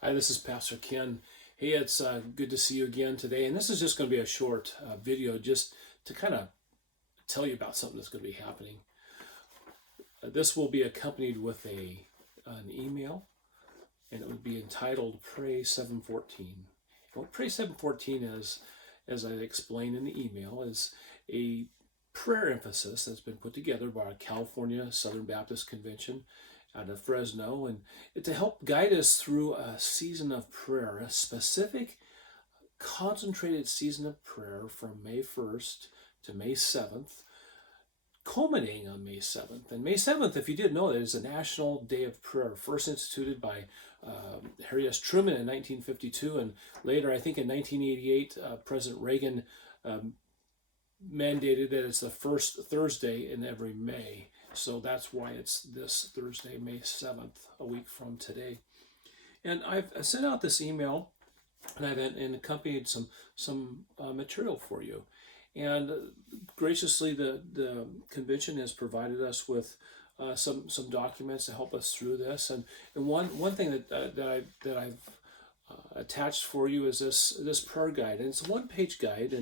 Hi, this is Pastor Ken. Hey, it's good to see you again today. And this is just going to be a short video just to kind of tell you about something that's going to be happening. This will be accompanied with an email, and it would be entitled PRAY714. What PRAY714 is, as I explained in the email, is a prayer emphasis that's been put together by California Southern Baptist Convention out of Fresno, and to help guide us through a season of prayer, a specific concentrated season of prayer from May 1st to May 7th, culminating on May 7th. And May 7th, if you didn't know that, is a National Day of Prayer, first instituted by Harry S. Truman in 1952, and later, I think in 1988, President Reagan mandated that it's the first Thursday in every May. So that's why it's this Thursday, May 7th, a week from today. And I've sent out this email, and I've accompanied some material for you. And graciously, the convention has provided us with some documents to help us through this. And one thing that I've attached for you is this prayer guide, and it's a one-page guide,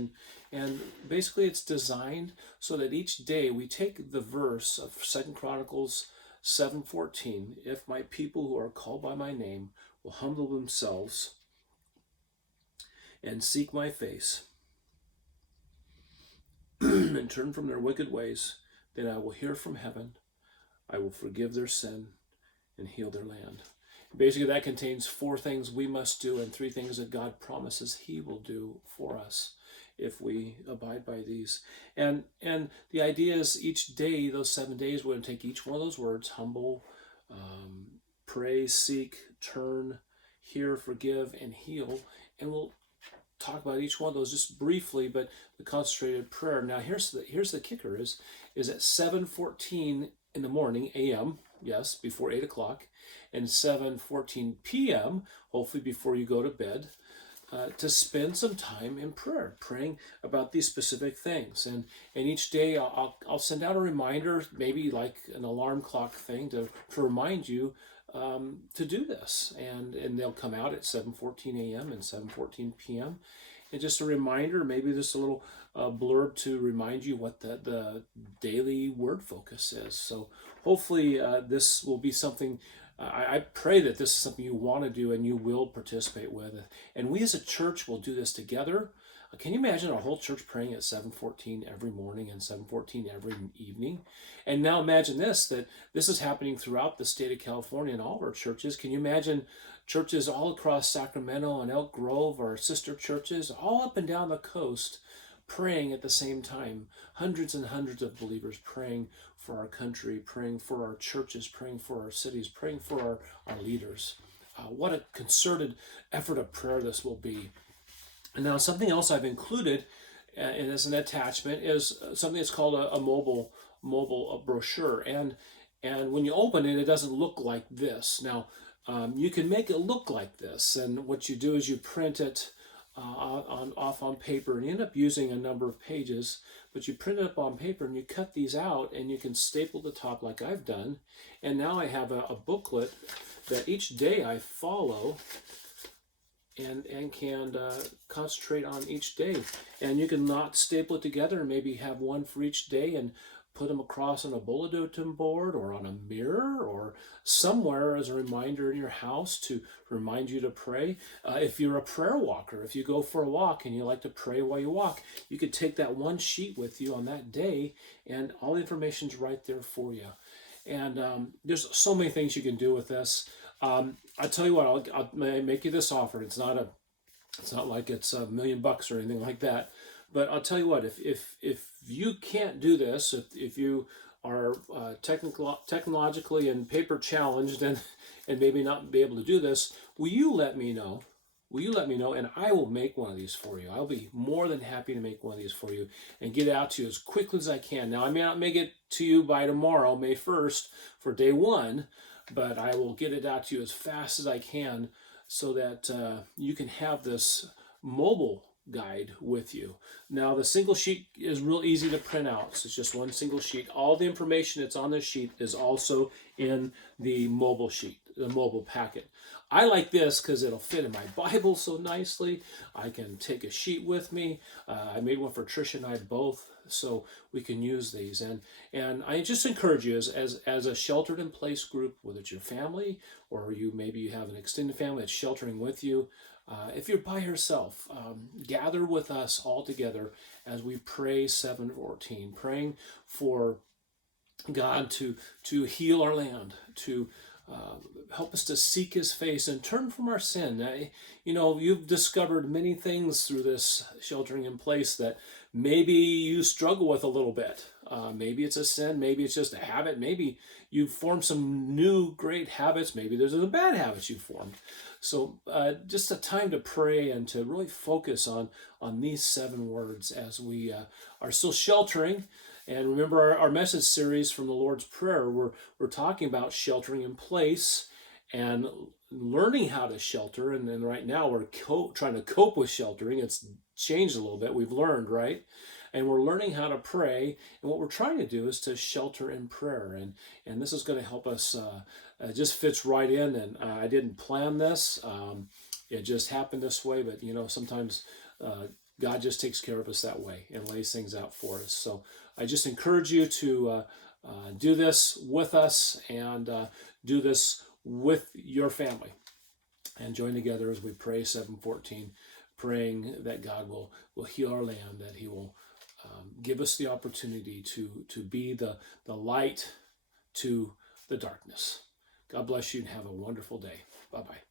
and basically it's designed so that each day we take the verse of 2 Chronicles 7:14. If my people who are called by my name will humble themselves and seek my face and turn from their wicked ways, then I will hear from heaven, I will forgive their sin and heal their land. Basically, that contains 4 things we must do and 3 things that God promises He will do for us if we abide by these. And the idea is each day, those 7 days, we're going to take each one of those words: humble, pray, seek, turn, hear, forgive, and heal. And we'll talk about each one of those just briefly, but the concentrated prayer. Now, here's the kicker: is at 7:14 in the morning, a.m., yes, before 8 o'clock, and 7:14 p.m., hopefully before you go to bed, to spend some time in prayer, praying about these specific things. And each day I'll send out a reminder, maybe like an alarm clock thing, to remind you to do this. And they'll come out at 7:14 a.m. and 7:14 p.m. And just a reminder, maybe just a little blurb to remind you what the daily word focus is. So hopefully this will be something. I pray that this is something you want to do and you will participate with. And we as a church will do this together. Can you imagine our whole church praying at 7:14 every morning and 7:14 every evening? And now imagine that this is happening throughout the state of California in all of our churches. Can you imagine churches all across Sacramento and Elk Grove, our sister churches, all up and down the coast, praying at the same time? Hundreds and hundreds of believers praying for our country, praying for our churches, praying for our cities, praying for our leaders. What a concerted effort of prayer this will be. And now something else I've included and as an attachment is something that's called a mobile brochure. And when you open it, it doesn't look like this. Now, you can make it look like this. And what you do is you print it off on paper, and you end up using a number of pages, but you print it up on paper and you cut these out and you can staple the top like I've done. And now I have a booklet that each day I follow and can concentrate on each day. And you can not staple it together and maybe have one for each day and put them across on a bulletin board or on a mirror or somewhere as a reminder in your house to remind you to pray. If you're a prayer walker, if you go for a walk and you like to pray while you walk, you could take that one sheet with you on that day, and all the information's right there for you. And there's so many things you can do with this. I tell you what, I'll make you this offer. It's not like it's $1 million or anything like that. But I'll tell you what, if you can't do this, if you are technologically and paper challenged and maybe not be able to do this, will you let me know? Will you let me know, and I will make one of these for you. I'll be more than happy to make one of these for you and get it out to you as quickly as I can. Now, I may not make it to you by tomorrow, May 1st, for day 1, but I will get it out to you as fast as I can so that you can have this mobile guide with you. Now, the single sheet is real easy to print out. So it's just one single sheet. All the information that's on this sheet is also in the mobile sheet. the mobile packet. I like this because it'll fit in my Bible so nicely. I can take a sheet with me. I made one for Tricia and I both, so we can use these. And I just encourage you as a sheltered in place group, whether it's your family or maybe you have an extended family that's sheltering with you. If you're by yourself, gather with us all together as we pray 7:14, praying for God to heal our land, to help us to seek His face and turn from our sin. You've discovered many things through this sheltering in place that maybe you struggle with a little bit. Maybe it's a sin, maybe it's just a habit, maybe you've formed some new great habits, maybe there's a bad habits you've formed. So just a time to pray and to really focus on these 7 words as we are still sheltering. And remember our message series from the Lord's Prayer, we're talking about sheltering in place and learning how to shelter. And then right now we're trying to cope with sheltering. It's changed a little bit. We've learned, right? And we're learning how to pray. And what we're trying to do is to shelter in prayer. And this is going to help us. It just fits right in. And I didn't plan this. It just happened this way. But, sometimes God just takes care of us that way and lays things out for us. So I just encourage you to do this with us and do this with your family. And join together as we pray 7:14, praying that God will heal our land, that He will give us the opportunity to be the light to the darkness. God bless you and have a wonderful day. Bye-bye.